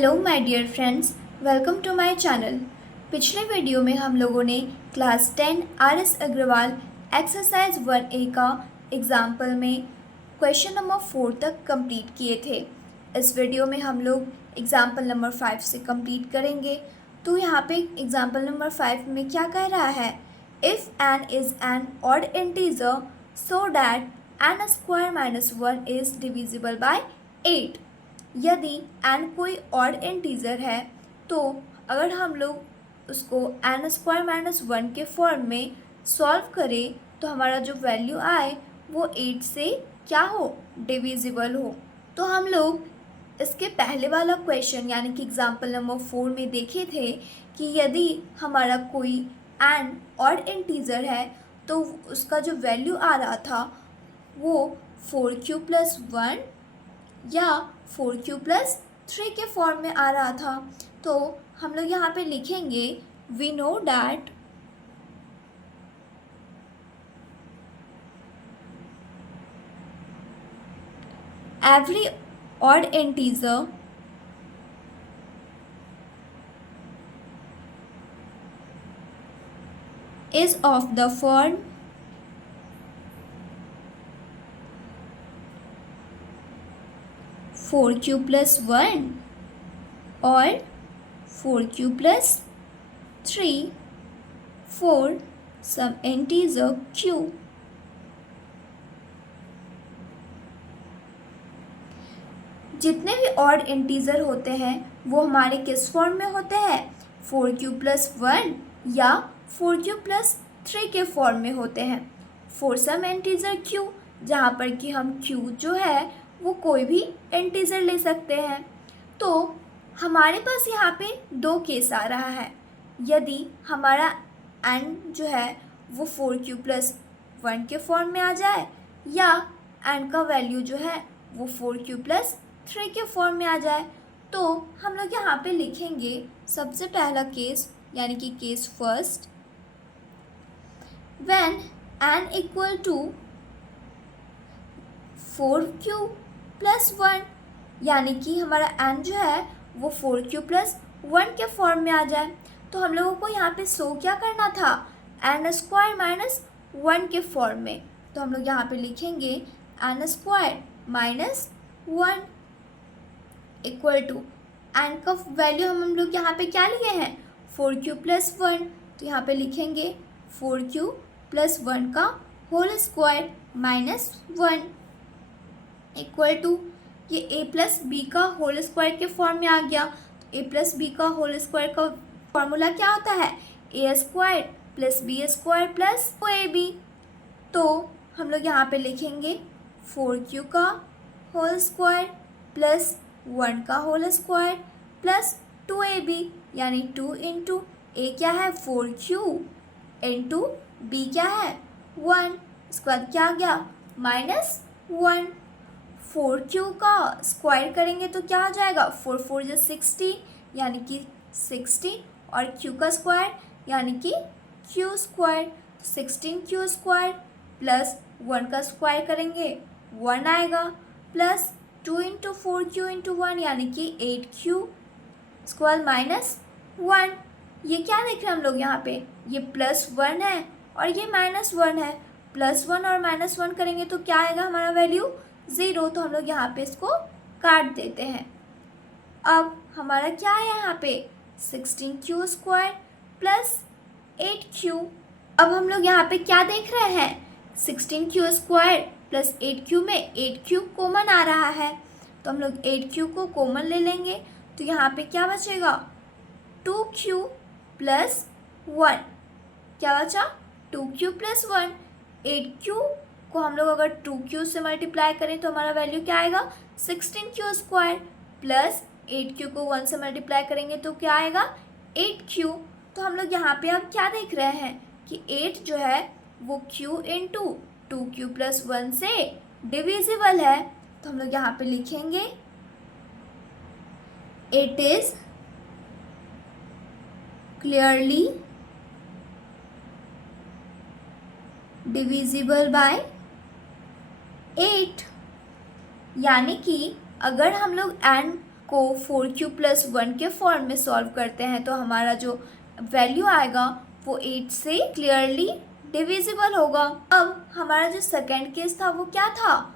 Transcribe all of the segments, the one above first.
Hello my dear friends, welcome to my channel. पिछले video में हम लोगों ने class 10 RS. Agarwal exercise 1A का एग्जाम्पल में क्वेश्चन नंबर 4 तक कंप्लीट किए थे। इस वीडियो में हम लोग एग्जाम्पल नंबर 5 से कंप्लीट करेंगे। तो यहाँ पे एग्जाम्पल नंबर 5 में क्या कह रहा है, if n is an odd integer so that n square minus 1 is divisible by 8। यदि n कोई ऑड इंटीजर है तो अगर हम लोग उसको n स्क्वायर माइनस 1 के फॉर्म में सॉल्व करें तो हमारा जो वैल्यू आए वो 8 से क्या हो, डिविजिबल हो। तो हम लोग इसके पहले वाला क्वेश्चन यानी कि एग्जाम्पल नंबर 4 में देखे थे कि यदि हमारा कोई n ऑड इंटीजर है तो उसका जो वैल्यू आ रहा था वो 4q प्लस 1 या 4q प्लस 3 के फॉर्म में आ रहा था। तो हम लोग यहाँ पे लिखेंगे we know that every odd integer is of the form 4q plus 1 और 4q plus 3 for some integer q। जितने भी ऑड इंटीजर होते हैं वो हमारे किस फॉर्म में होते हैं, 4q प्लस 1 या 4q प्लस 3 के फॉर्म में होते हैं। फॉर सम इंटीजर q, जहाँ पर कि हम q जो है वो कोई भी इंटीजर ले सकते हैं। तो हमारे पास यहाँ पे दो केस आ रहा है, यदि हमारा n जो है वो 4q प्लस 1 के फॉर्म में आ जाए या n का वैल्यू जो है वो 4q प्लस 3 के फॉर्म में आ जाए। तो हम लोग यहाँ पे लिखेंगे सबसे पहला केस यानी कि case first, when n equal to 4q plus 1, यानी कि हमारा n जो है वो 4q प्लस 1 के फॉर्म में आ जाए। तो हम लोगों को यहाँ पे शो क्या करना था, n स्क्वायर माइनस 1 के फॉर्म में। तो हम लोग यहाँ पे लिखेंगे n square minus 1 equal to n का वैल्यू हम लोग यहाँ पे क्या लिए हैं, 4q प्लस 1। तो यहाँ पे लिखेंगे 4q प्लस 1 का whole square minus 1 equal to ये a प्लस बी का होल स्क्वायर के फॉर्म में आ गया। तो a प्लस बी का होल स्क्वायर का फॉर्मूला क्या होता है, a square plus B square plus 2ab। तो हम लोग यहाँ पे लिखेंगे 4q का होल स्क्वायर प्लस 1 का होल स्क्वायर प्लस 2ab, यानी 2 इंटू ए क्या है 4q इंटू बी क्या है 1, इसके बाद क्या आ गया माइनस 1। 4q का स्क्वायर करेंगे तो क्या आ जाएगा, 4 4 जो 60 यानी कि 60 और q का स्क्वायर यानी कि q square, 16q square plus 1 का स्क्वायर करेंगे 1 आएगा प्लस 2 इंटू 4q इंटू 1 यानी कि 8q स्क्वायर माइनस 1। ये क्या देख रहे हैं हम लोग यहाँ पे, ये प्लस 1 है और ये माइनस 1 है। प्लस 1 और माइनस 1 करेंगे तो क्या आएगा हमारा वैल्यू 0। तो हम लोग यहाँ पे इसको काट देते हैं। अब हमारा क्या है यहाँ पे 16q स्क्वायर प्लस 8q। अब हम लोग यहाँ पे क्या देख रहे हैं, 16q स्क्वायर प्लस 8q में 8q कॉमन आ रहा है। तो हम लोग 8q को कॉमन ले लेंगे तो यहाँ पे क्या बचेगा 2q प्लस 1, क्या बचा 2q प्लस 1। 8q को हम लोग अगर 2q से मल्टीप्लाई करें तो हमारा वैल्यू क्या आएगा 16q स्क्वायर प्लस 8q को 1 से मल्टीप्लाई करेंगे तो क्या आएगा 8q। तो हम लोग यहाँ पे अब क्या देख रहे हैं कि 8 जो है वो q इंटू 2q प्लस 1 से डिविजिबल है। तो हम लोग यहाँ पे लिखेंगे it is clearly divisible by 8, यानी कि अगर हम लोग n को 4q प्लस 1 के फॉर्म में सॉल्व करते हैं तो हमारा जो वैल्यू आएगा वो 8 से क्लियरली डिविजिबल होगा। अब हमारा जो सेकेंड केस था वो क्या था,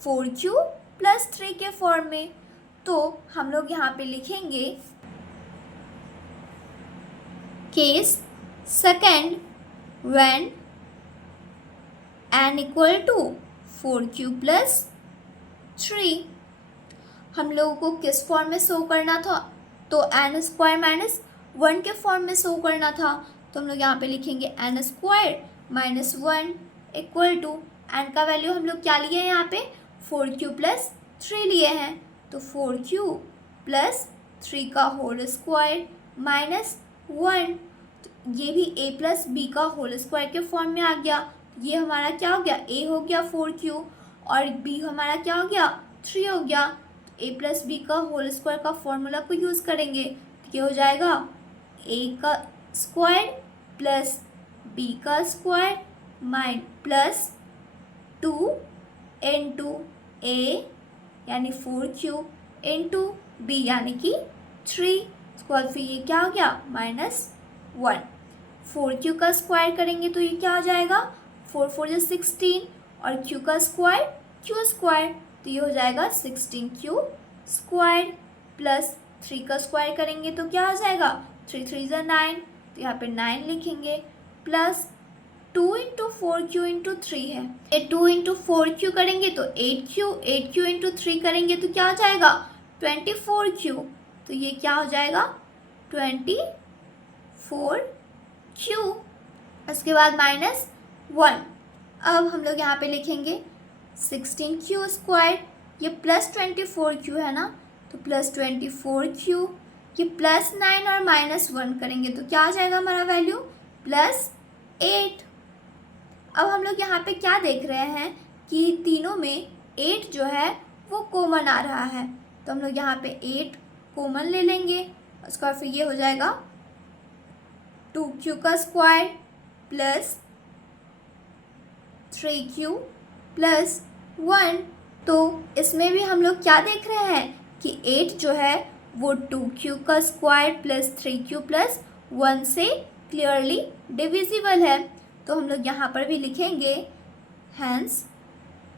4q प्लस 3 के फॉर्म में। तो हम लोग यहाँ पे लिखेंगे case second when n equal to 4q plus 3। हम लोगों को किस फॉर्म में शो करना था, तो n स्क्वायर माइनस 1 के फॉर्म में शो करना था। तो हम लोग यहाँ पे लिखेंगे n square minus 1 equal to n का वैल्यू हम लोग क्या लिए हैं यहाँ पे, 4q प्लस 3 लिए हैं। तो 4q प्लस 3 का होल स्क्वायर माइनस 1, ये भी a प्लस बी का होल स्क्वायर के फॉर्म में आ गया। ये हमारा क्या हो गया, a हो गया 4q और b हमारा क्या हो गया, 3 हो गया। तो a प्लस बी का होल स्क्वायर का फॉर्मूला को यूज़ करेंगे तो क्या हो जाएगा, a का स्क्वायर प्लस b का स्क्वायर प्लस 2 इंटू a यानी 4q इंटू b यानी कि 3, उसके बाद फिर ये क्या हो गया -1। 4q का स्क्वायर करेंगे तो ये क्या हो जाएगा, 4 4 जो 16 और q का स्क्वायर q स्क्वायर, तो ये हो जाएगा 16q स्क्वायर प्लस 3 का स्क्वायर करेंगे तो क्या हो जाएगा, 3 3 जो 9, तो यहाँ पे 9 लिखेंगे प्लस 2 इंटू 4q इंटू 3 है, ये 2 इंटू 4q करेंगे तो 8q, 8q इंटू 3 करेंगे तो क्या हो जाएगा 24q, तो ये क्या हो जाएगा 24q। उसके बाद -1। अब हम लोग यहाँ पे लिखेंगे 16q स्क्वायर, ये प्लस 24q है ना, तो प्लस 24q, ये प्लस 9 और -1 करेंगे तो क्या आ जाएगा हमारा वैल्यू +8। अब हम लोग यहाँ पे क्या देख रहे हैं कि तीनों में 8 जो है वो कॉमन आ रहा है, तो हम लोग यहाँ पे 8 कॉमन ले लेंगे। उसका फिर ये हो जाएगा 2q का स्क्वायर प्लस 3q प्लस 1। तो इसमें भी हम लोग क्या देख रहे हैं कि 8 जो है वो 2q का स्क्वायर प्लस 3q प्लस 1 से क्लियरली डिविजिबल है। तो हम लोग यहाँ पर भी लिखेंगे hence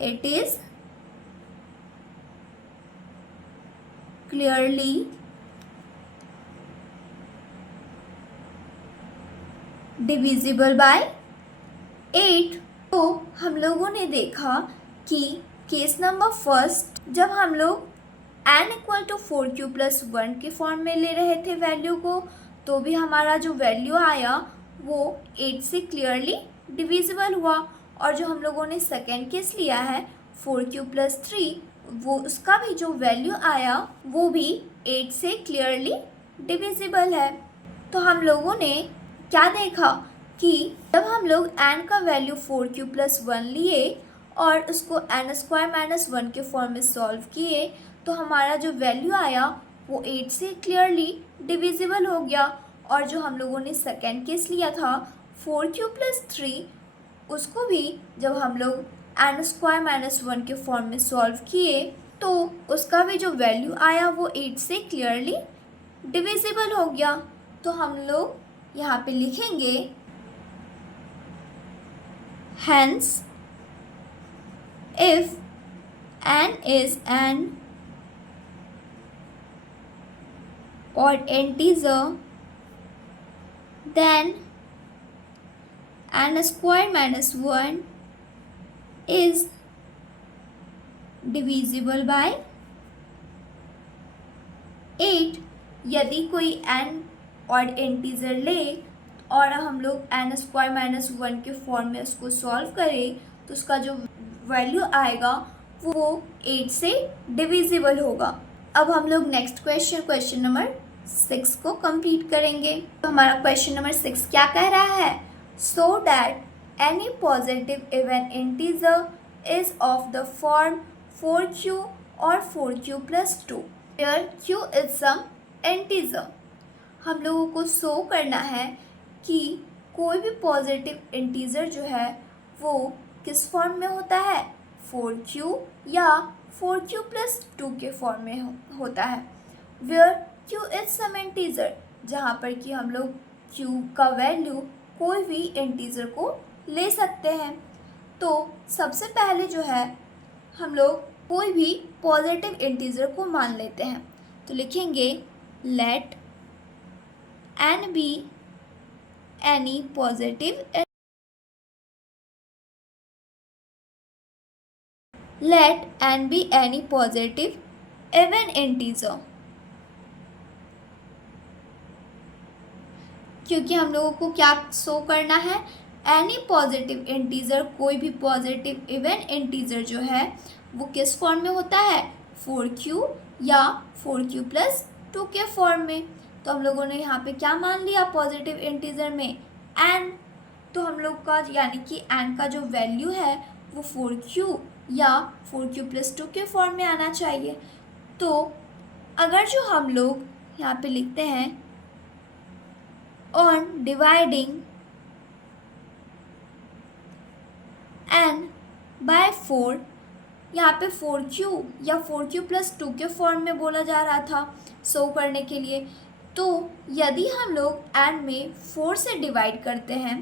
it is clearly divisible by 8। तो हम लोगों ने देखा कि केस नंबर फर्स्ट जब हम लोग n equal to 4q plus 1 के फॉर्म में ले रहे थे वैल्यू को, तो भी हमारा जो वैल्यू आया वो 8 से क्लियरली डिविजिबल हुआ। और जो हम लोगों ने सेकेंड केस लिया है 4q प्लस 3, वो उसका भी जो वैल्यू आया वो भी 8 से क्लियरली डिविजिबल है। तो हम लोगों ने क्या देखा कि जब हम लोग n का वैल्यू 4q प्लस 1 लिए और उसको n स्क्वायर माइनस 1 के फॉर्म में सॉल्व किए तो हमारा जो वैल्यू आया वो 8 से क्लियरली डिविजिबल हो गया। और जो हम लोगों ने सेकेंड केस लिया था 4q प्लस 3, उसको भी जब हम लोग n स्क्वायर माइनस 1 के फॉर्म में सॉल्व किए तो उसका भी जो वैल्यू आया वो 8 से क्लियरली डिविजिबल हो गया। तो हम लोग यहाँ पे लिखेंगे hence if n is an odd integer then n square minus 1 is divisible by 8। यदि कोई n odd integer ले और हम लोग n स्क्वायर माइनस 1 के फॉर्म में उसको सॉल्व करें तो उसका जो वैल्यू आएगा वो 8 से डिविजिबल होगा। अब हम लोग नेक्स्ट क्वेश्चन नंबर 6 को कंप्लीट करेंगे। तो हमारा क्वेश्चन नंबर 6 क्या कह रहा है, so that any positive even integer is of the form 4q और 4q plus 2 where q is some integer. हम लोगों को शो करना है कि कोई भी पॉजिटिव इंटीजर जो है वो किस फॉर्म में होता है, 4q या 4q प्लस 2 के फॉर्म में होता है। Where q is some integer, जहाँ पर कि हम लोग q का वैल्यू कोई भी इंटीजर को ले सकते हैं। तो सबसे पहले जो है हम लोग कोई भी पॉजिटिव इंटीजर को मान लेते हैं। तो लिखेंगे let n be any positive, let n be any positive even integer, क्योंकि हम लोगों को क्या शो करना है, एनी पॉजिटिव इंटीजर, कोई भी पॉजिटिव इवन इंटीजर जो है वो किस फॉर्म में होता है, 4q या 4q प्लस 2 के फॉर्म में। तो हम लोगों ने यहाँ पे क्या मान लिया पॉजिटिव इंटीजर में, n। तो हम लोग का यानी कि n का जो वैल्यू है वो 4q या 4q प्लस 2 के फॉर्म में आना चाहिए। तो अगर जो हम लोग यहाँ पे लिखते हैं ऑन डिवाइडिंग n बाय 4, यहाँ पे 4q या 4q प्लस 2 के फॉर्म में बोला जा रहा था शो करने के लिए। तो यदि हम लोग n में 4 से डिवाइड करते हैं,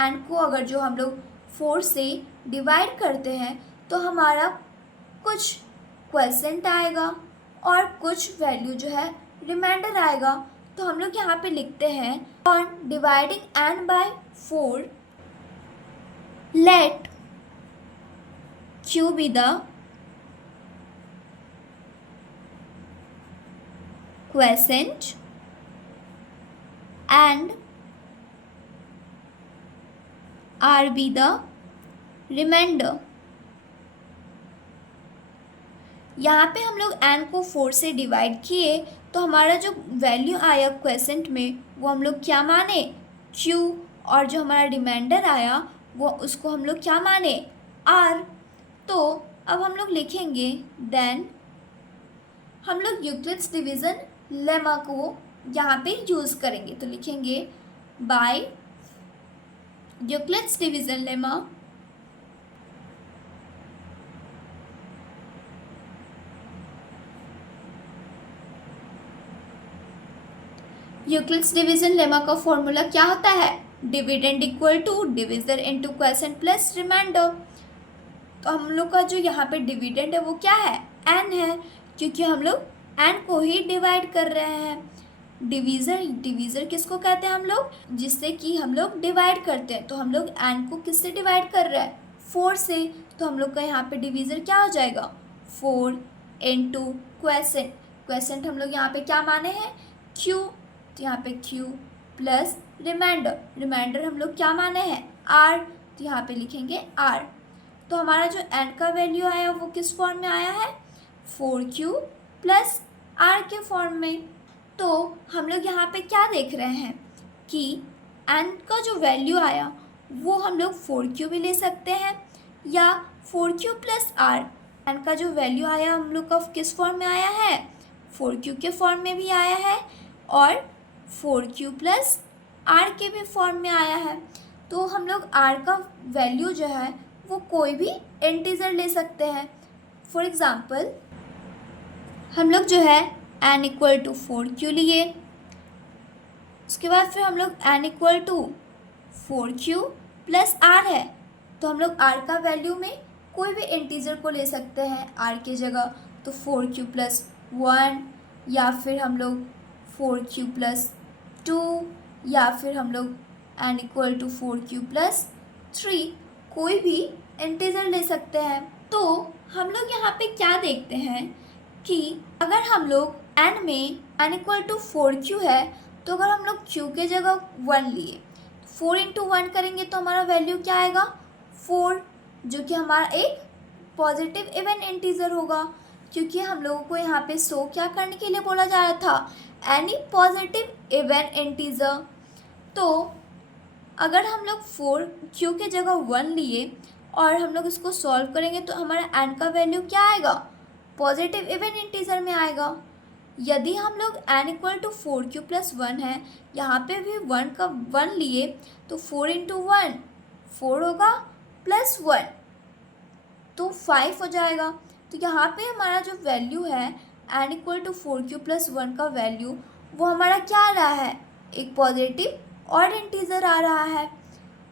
n को अगर जो हम लोग 4 से डिवाइड करते हैं तो हमारा कुछ क्वेश्चन आएगा और कुछ वैल्यू जो है रिमाइंडर आएगा। तो हम लोग यहाँ पे लिखते हैं on dividing n by 4 let q be the quotient and r be the remainder। यहाँ पे हम लोग n को 4 से डिवाइड किए तो हमारा जो वैल्यू आया क्वेश्चंट में वो हम लोग क्या माने, q, और जो हमारा रिमाइंडर आया वो उसको हम लोग क्या माने, r। तो अब हम लोग लिखेंगे देन हम लोग यूक्लिड्स डिवीज़न लेमा को यहाँ पे यूज़ करेंगे। तो लिखेंगे by Euclid's division lemma Euclid's division lemma का फॉर्मूला क्या होता है, dividend equal to divisor into quotient plus remainder. तो हम लोग का जो यहाँ पे डिविडेंड है वो क्या है, n है, क्योंकि हम लोग n को ही डिवाइड कर रहे हैं। डिवीज़र किसको कहते हैं हम लोग, जिससे कि हम लोग डिवाइड करते हैं। तो हम लोग n को किससे डिवाइड कर रहे हैं, 4 से। तो हम लोग का यहाँ पे डिवीज़र क्या हो जाएगा, 4 इंटू क्वेश्चन। क्वेश्चन हम लोग यहाँ पे क्या माने हैं, q। तो यहाँ पे q प्लस रिमाइंडर हम लोग क्या माने हैं, r। तो यहाँ पे लिखेंगे r। तो हमारा जो n का वैल्यू आया वो किस फॉर्म में आया है, 4q प्लस r के फॉर्म में। तो हम लोग यहाँ पे क्या देख रहे हैं कि n का जो वैल्यू आया वो हम लोग 4q भी ले सकते हैं या 4q प्लस r। n का जो वैल्यू आया हम लोग का किस फॉर्म में आया है, 4q के फॉर्म में भी आया है और 4q प्लस r के भी फॉर्म में आया है। तो हम लोग r का वैल्यू जो है वो कोई भी इंटीजर ले सकते हैं। फॉर एग्ज़ाम्पल हम लोग जो है n इक्वल टू 4q लिए, उसके बाद फिर हम लोग n equal to 4q plus r है। तो हम लोग r का वैल्यू में कोई भी इंटीजर को ले सकते हैं r की जगह। तो 4q प्लस 1 या फिर हम लोग 4q प्लस 2 या फिर हम लोग n equal to 4q plus 3, कोई भी इंटीजर ले सकते हैं। तो हम लोग यहाँ पे क्या देखते हैं कि अगर हम लोग n में n इक्वल टू 4q है तो अगर हम लोग q के जगह 1 लिए, 4 इंटू 1 करेंगे तो हमारा वैल्यू क्या आएगा, 4, जो कि हमारा एक पॉजिटिव इवन इंटीजर होगा। क्योंकि हम लोगों को यहाँ पे शो क्या करने के लिए बोला जा रहा था, एनी पॉजिटिव इवन इंटीजर। तो अगर हम लोग 4q के जगह 1 लिए और हम लोग इसको सॉल्व करेंगे तो हमारा n का वैल्यू क्या आएगा, पॉजिटिव इवन इंटीजर में आएगा। यदि हम लोग n equal to 4q plus 1 है, यहाँ पे भी 1 का 1 लिए तो 4 इंटू 1 4 होगा प्लस 1 तो 5 हो जाएगा। तो यहाँ पे हमारा जो वैल्यू है n equal to 4q plus 1 का वैल्यू वो हमारा क्या आ रहा है, एक पॉजिटिव और इंटीज़र आ रहा है।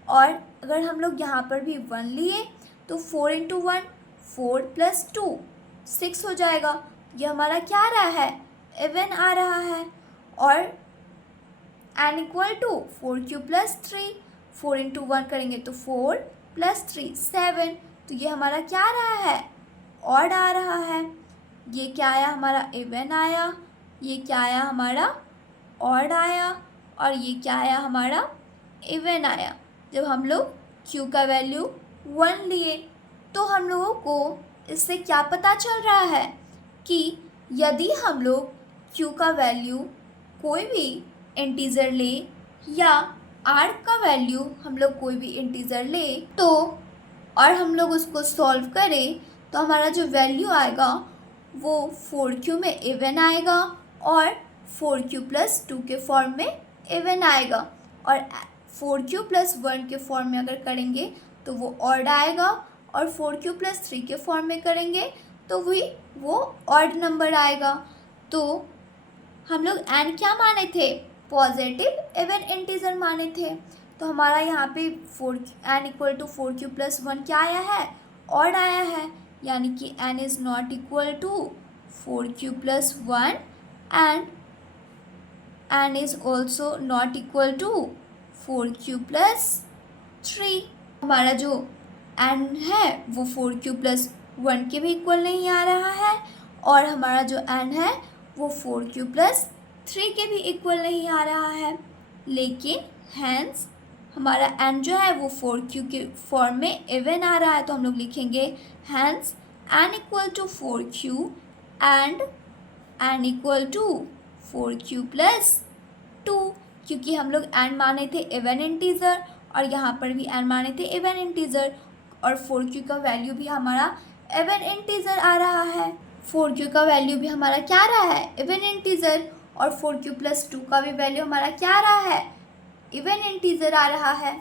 और अगर हम लोग यहाँ पर भी 1 लिए तो 4 इंटू 1 4 प्लस 2 6 हो जाएगा। ये हमारा क्या आ रहा है, इवन आ रहा है। और n equal to 4q plus 3, 4 into 1 करेंगे तो 4 प्लस 3 7, तो ये हमारा क्या आ रहा है, ऑड आ रहा है। ये क्या आया हमारा, इवन आया। ये क्या आया हमारा, ऑड आया। और ये क्या आया हमारा, इवन आया। जब हम लोग q का वैल्यू 1 लिए तो हम लोगों को इससे क्या पता चल रहा है कि यदि हम लोग q का वैल्यू कोई भी इंटीज़र ले या r का वैल्यू हम लोग कोई भी इंटीज़र ले तो और हम लोग उसको सॉल्व करें तो हमारा जो वैल्यू आएगा वो 4q में इवन आएगा और 4q प्लस 2 के फॉर्म में इवन आएगा। और 4q प्लस 1 के फॉर्म में अगर करेंगे तो वो ऑड आएगा और 4q प्लस 3 के फॉर्म में करेंगे तो वो ऑड नंबर आएगा। तो हम लोग n क्या माने थे, पॉजिटिव इवन इंटीज़र माने थे। तो हमारा यहाँ पे n equal to 4q plus 1 क्या आया है, ऑड आया है। यानी कि n is not equal to 4q plus 1 and n is also not equal to 4q plus 3। हमारा जो n है वो 4q प्लस 1 के भी इक्वल नहीं आ रहा है और हमारा जो n है वो 4q प्लस 3 के भी इक्वल नहीं आ रहा है। लेकिन हैंस हमारा n जो है वो 4q के फॉर्म में इवन आ रहा है। तो हम लोग लिखेंगे hence n equal to 4q and n equal to 4q plus 2, क्योंकि हम लोग n माने थे इवन इंटीज़र और यहाँ पर भी n माने थे इवन इंटीज़र और 4q का वैल्यू भी हमारा इवन इंटीज़र आ रहा है। 4q का वैल्यू भी हमारा क्या आ रहा है, इवन इंटीज़र। और 4q प्लस 2 का भी वैल्यू हमारा क्या आ रहा है, इवन इंटीज़र आ रहा है।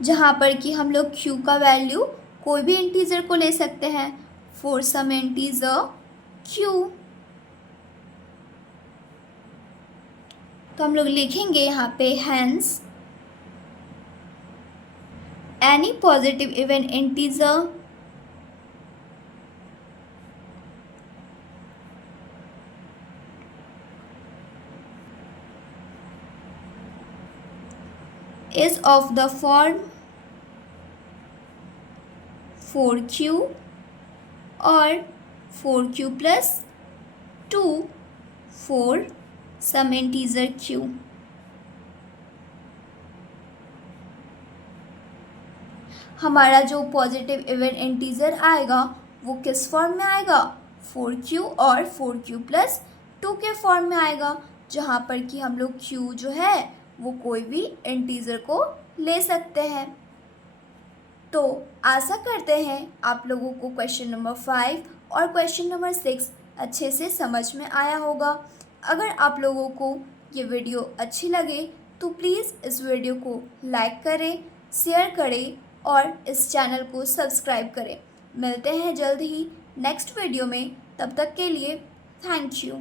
जहाँ पर कि हम लोग q का वैल्यू कोई भी इंटीज़र को ले सकते हैं, फॉर सम इंटीज़र q। तो हम लोग लिखेंगे यहाँ पे hence any positive even integer is of the form 4q और 4q plus 2 for some integer q। हमारा जो पॉजिटिव इवन इंटीज़र आएगा वो किस फॉर्म में आएगा, 4q और 4q प्लस 2 के फॉर्म में आएगा, जहाँ पर कि हम लोग q जो है वो कोई भी इंटीज़र को ले सकते हैं। तो आशा करते हैं आप लोगों को क्वेश्चन नंबर 5 और क्वेश्चन नंबर 6 अच्छे से समझ में आया होगा। अगर आप लोगों को ये वीडियो अच्छी लगे तो प्लीज़ इस वीडियो को लाइक करें, शेयर करें और इस चैनल को सब्सक्राइब करें। मिलते हैं जल्द ही नेक्स्ट वीडियो में, तब तक के लिए थैंक यू।